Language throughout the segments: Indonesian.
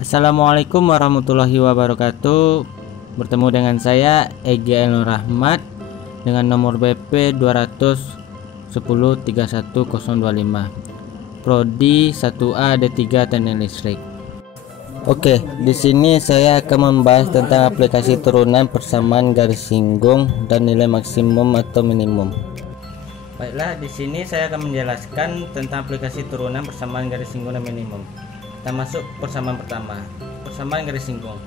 Assalamualaikum warahmatullahi wabarakatuh. Bertemu dengan saya EGL Nur Rahmat dengan nomor BP 210 31025 Prodi 1A D3 Teknik Listrik. Oke, di sini saya akan membahas tentang aplikasi turunan persamaan garis singgung dan nilai maksimum atau minimum. Baiklah, di sini saya akan menjelaskan tentang aplikasi turunan persamaan garis singgung dan minimum. Kita masuk persamaan pertama, persamaan garis singgung.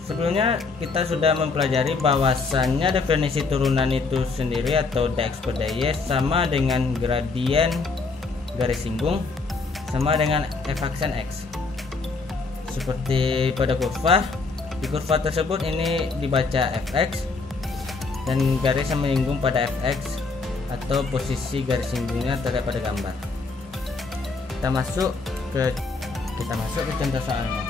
Sebelumnya kita sudah mempelajari bahwasannya definisi turunan itu sendiri atau dx per dy sama dengan gradien garis singgung sama dengan f aksen x. Seperti pada kurva, di kurva tersebut ini dibaca fx dan garis yang menyinggung pada fx atau posisi garis singgungnya terlihat pada gambar. Kita masuk ke contoh soalnya.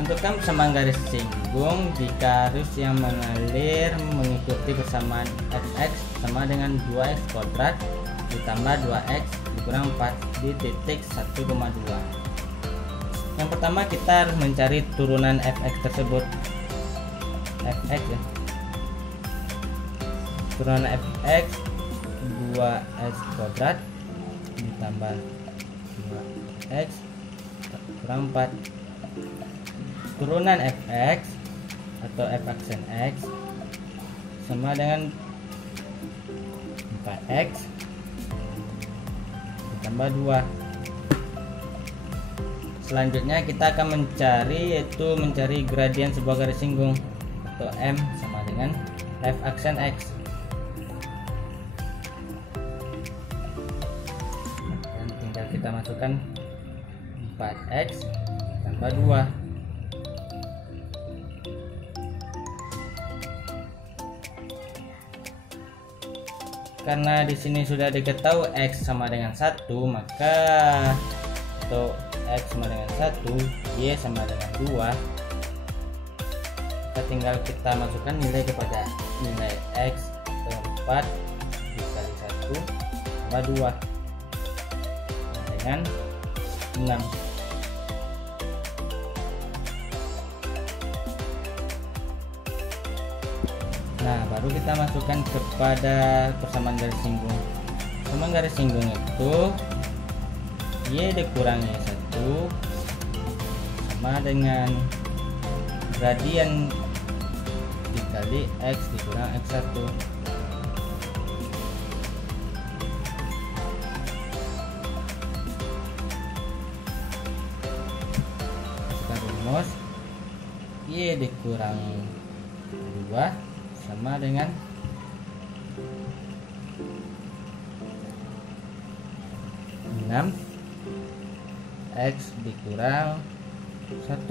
Tentukan persamaan garis singgung jika arus yang mengalir mengikuti persamaan fx sama dengan 2x kuadrat ditambah 2x dikurang 4 di titik 1,2. Yang pertama kita harus mencari turunan fx tersebut. Fx ya. Turunan fx 2x kuadrat ditambah 2x kurang 4. Turunan fx atau f aksen x sama dengan 4x ditambah 2. Selanjutnya kita akan mencari gradien sebuah garis singgung atau m sama dengan f aksen x. Dan tinggal kita masukkan 4x tambah 2. Karena di sini sudah diketahui x sama dengan 1, maka atau x sama dengan 1, y sama dengan 2. Tinggal kita masukkan nilai kepada nilai x atau 4 dikali 1 tambah 2 dengan 6. Nah, baru kita masukkan kepada persamaan garis singgung. Persamaan garis singgung itu y dikurangi 1 sama dengan gradien dikali x dikurang x1. Masukkan rumus y dikurang 2 sama dengan 6 x dikurang 1,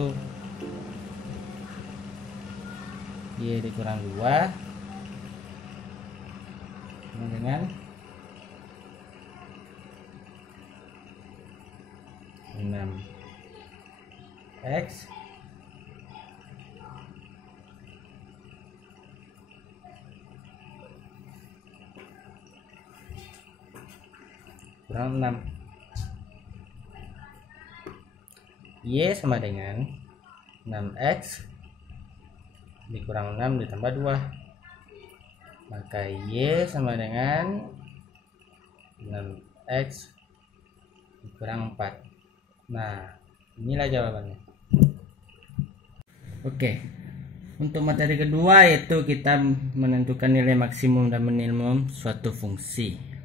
y dikurang 2 sama dengan 6 x kurang 6. Y sama dengan 6x dikurang 6 ditambah 2, maka Y sama dengan 6x dikurang 4. Nah, inilah jawabannya. Oke, untuk materi kedua yaitu kita menentukan nilai maksimum dan minimum suatu fungsi.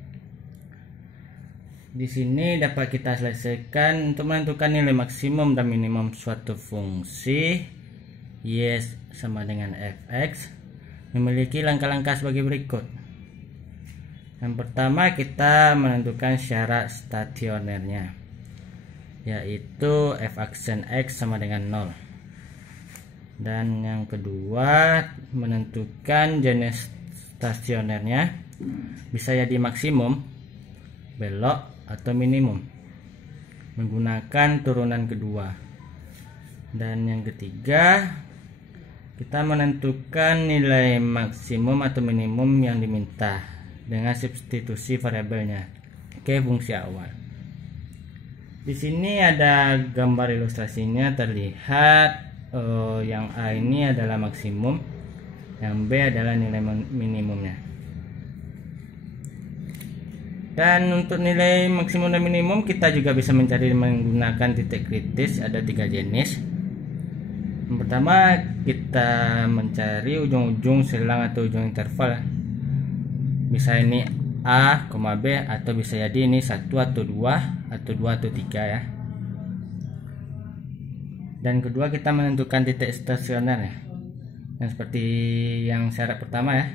Di sini dapat kita selesaikan untuk menentukan nilai maksimum dan minimum suatu fungsi y sama dengan fx memiliki langkah-langkah sebagai berikut. Yang pertama kita menentukan syarat stasionernya, yaitu f aksen x sama dengan 0. Dan yang kedua menentukan jenis stasionernya, bisa jadi maksimum, belok atau minimum menggunakan turunan kedua. Dan yang ketiga kita menentukan nilai maksimum atau minimum yang diminta dengan substitusi variabelnya ke fungsi awal. Di sini ada gambar ilustrasinya, terlihat yang A ini adalah maksimum, yang B adalah nilai minimumnya. Dan untuk nilai maksimum dan minimum kita juga bisa mencari menggunakan titik kritis. Ada 3 jenis. Yang pertama, kita mencari ujung-ujung selang atau ujung interval. Bisa ini A, B, atau bisa jadi ini 1 atau 2 atau 2 atau 3 ya. Dan kedua, kita menentukan titik stasioner ya. Yang seperti yang syarat pertama ya.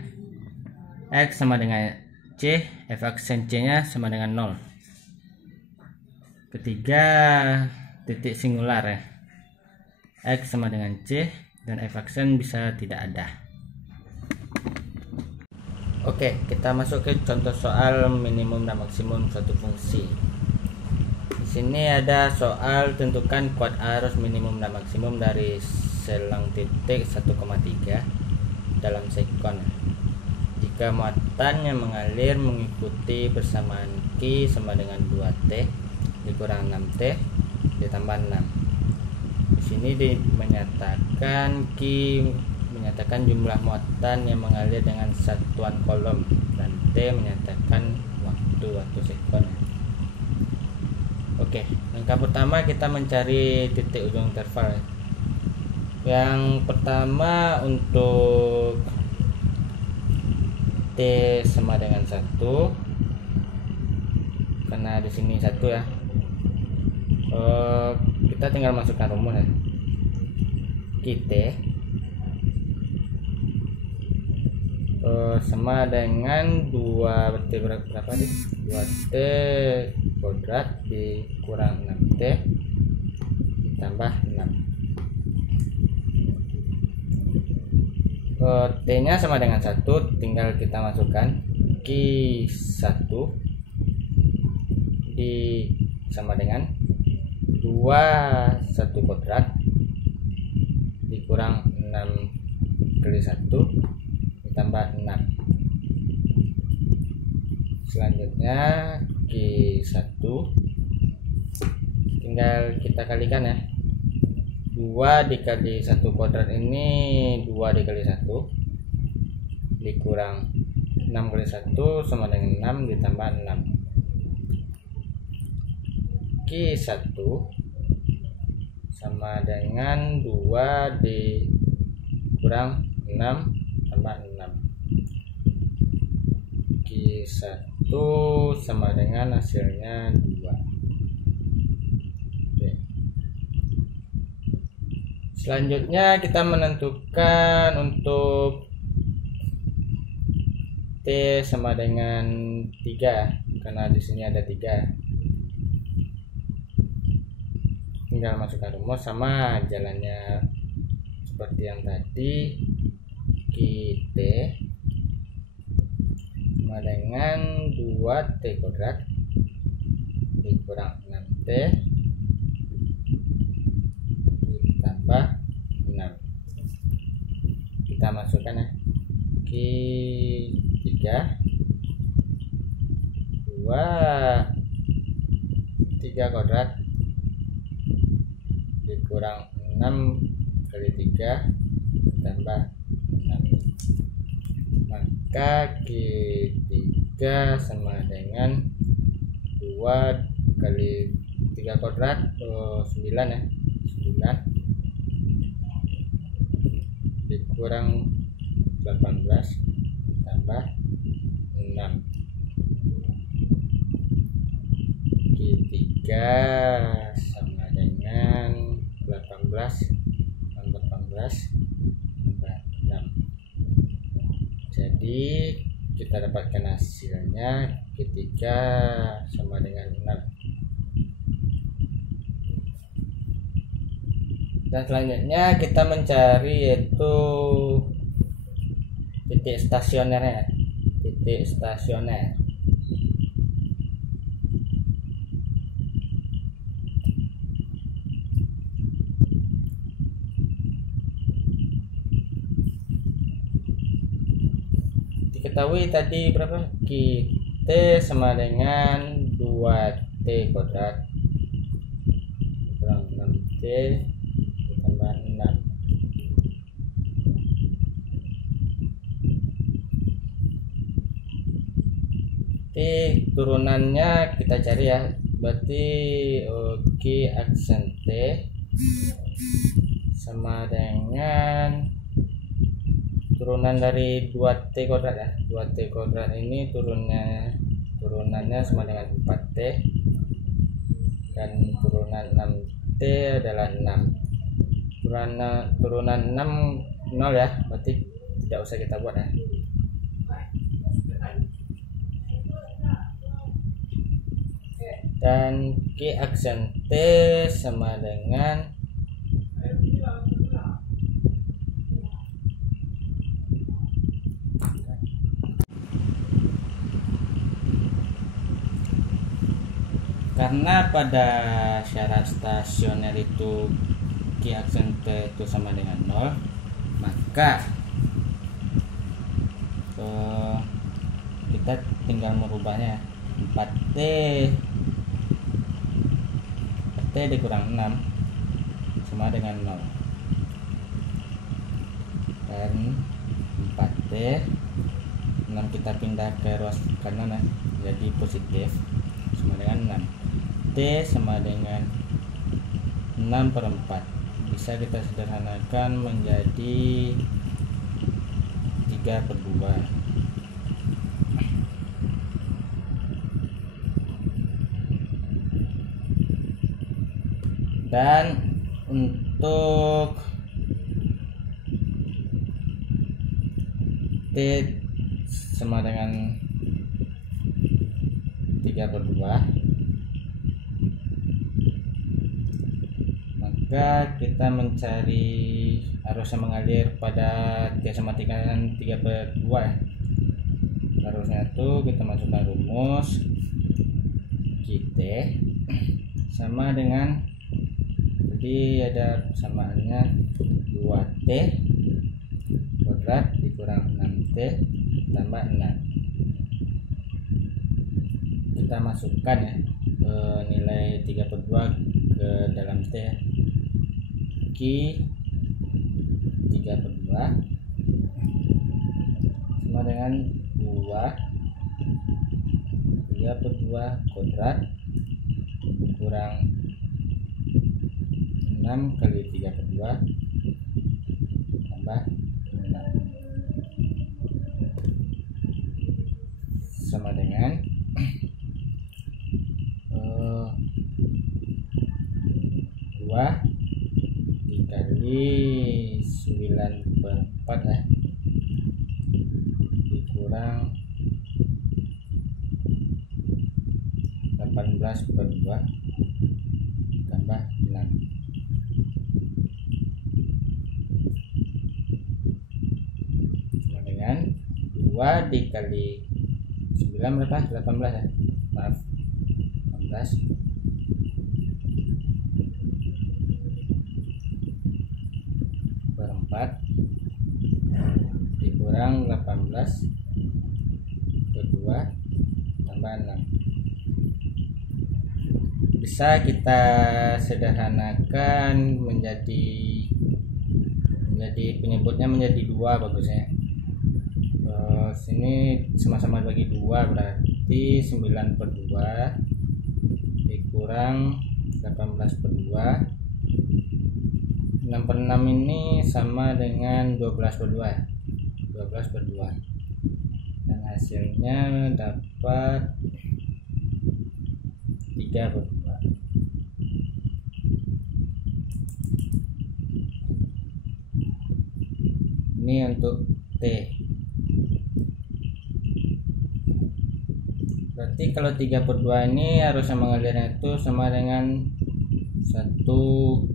X sama dengan C, f aksen C nya sama dengan 0. Ketiga, titik singular ya. X sama dengan C dan f aksen bisa tidak ada. Oke, kita masuk ke contoh soal minimum dan maksimum suatu fungsi. Di sini ada soal tentukan kuad arus minimum dan maksimum dari selang titik 1,3 dalam sekon. Jika muatannya mengalir mengikuti persamaan Q sama dengan 2T dikurang 6T ditambah 6. Di sini menyatakan Q menyatakan jumlah muatan yang mengalir dengan satuan kolom dan T menyatakan waktu sekon. Oke, langkah pertama kita mencari titik ujung interval. Yang pertama, untuk T sama dengan 1, karena di sini 1 ya. Kita tinggal masukkan rumus ya. T sama dengan 2T berapa nih? 2T kuadrat dikurang 6T ditambah 6. T nya sama dengan 1, tinggal kita masukkan Q1 sama dengan 2 1 kuadrat dikurang 6 kali 1 ditambah 6. Selanjutnya Q1 tinggal kita kalikan ya. 2 dikali 1 kuadrat ini 2 dikali 1 dikurang 6 kali 1 sama dengan 6 ditambah 6. Q1 sama dengan 2 dikurang 6 tambah 6. Q1 sama dengan hasilnya 2. Selanjutnya kita menentukan untuk T sama dengan 3 karena di sini ada 3. Tinggal masukkan rumus sama jalannya seperti yang tadi. T sama dengan 2T kuadrat dikurang 6T ditambah 6. Kita masukkan ya. Q3 3 kuadrat dikurang 6 kali 3 ditambah 6. Maka Q3 sama dengan 2 kali 3 kuadrat 9 ya. 9 dikurang 18 tambah 6. Q3 sama dengan 18 tambah 6. Jadi kita dapatkan hasilnya Q3 sama dengan 6. Dan selanjutnya kita mencari yaitu titik stasionernya. Titik stasioner. Diketahui tadi berapa? T sama dengan 2T kuadrat kurang 6T ditambah 6. T turunannya kita cari ya, berarti oke, aksen T sama dengan turunan dari 2T kuadrat ya. 2T kuadrat ini turunannya sama dengan 4T, dan turunan 6T adalah 6. Turunan 6 0 ya, berarti tidak usah kita buat ya. Dan Q aksen T sama dengan karena pada syarat stasioner itu Q aksen T itu sama dengan 0, maka kita tinggal merubahnya 4T dikurang 6 sama dengan 0, dan 4T 6 kita pindah ke ruas kanan ya, jadi positif sama dengan 6. T sama dengan 6/4, bisa kita sederhanakan menjadi 3/2. Dan untuk T sama dengan 3/2, maka kita mencari arus yang mengalir pada T sama dengan 3/2. Arusnya itu kita masukkan rumus QT sama dengan, jadi ada persamaannya 2T kuadrat dikurang 6T tambah 6. Kita masukkan ya nilai 3/2 ke dalam T. Q 3/2 sama dengan 3/2 kuadrat dikurang 6 kali 3/2 tambah 6 sama dengan 2 dikali 9/4 ya, dikurang 18/2 tambah 6 sama dengan 2 dikali 9 berapa? 18 ya, maaf 18 4 dikurang 18/2 tambah 6. Bisa kita sederhanakan menjadi penyebutnya menjadi 2 bagusnya. Sini sama-sama bagi 2, berarti 9/2 dikurang 18/2. 6/6 ini sama dengan 12/2, dan hasilnya dapat 3/2. Ini untuk T. Berarti kalau 3/2 ini harusnya mengalirnya itu sama dengan 1,5.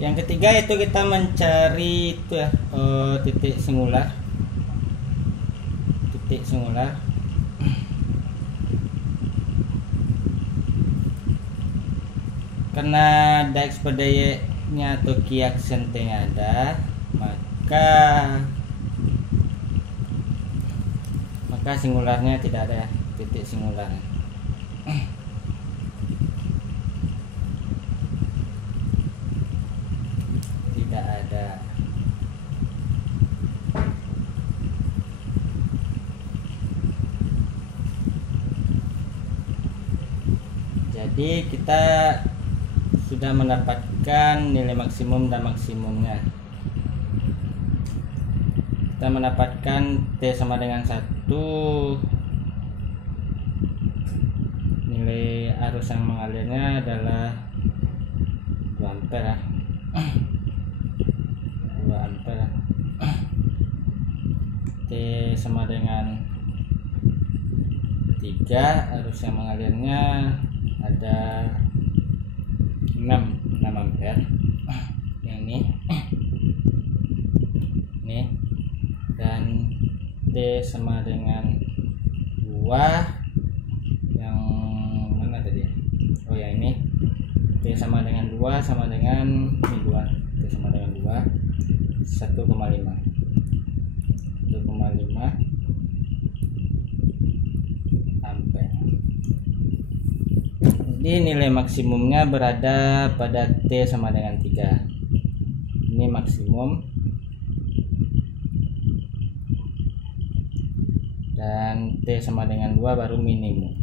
Yang ketiga itu kita mencari itu ya, titik singular. Karena dx per dy nya atau key action T-nya ada, maka singularnya tidak ada, titik singular. Tidak ada. Jadi kita sudah mendapatkan nilai maksimum dan maksimumnya. Kita mendapatkan T sama dengan 1, nilai arus yang mengalirnya adalah 2 ampere ya. 2 ampere. T sama dengan 3, arus yang mengalirnya ada 6 ampere. Yang ini dan T sama dengan 2, yang mana tadi? Oh ya, ini T sama dengan 2 sama dengan ini 2, T sama dengan 2, 1,5 ampere. Jadi nilai maksimumnya berada pada T sama dengan 3. Ini maksimum dan T sama dengan 2 baru minimum.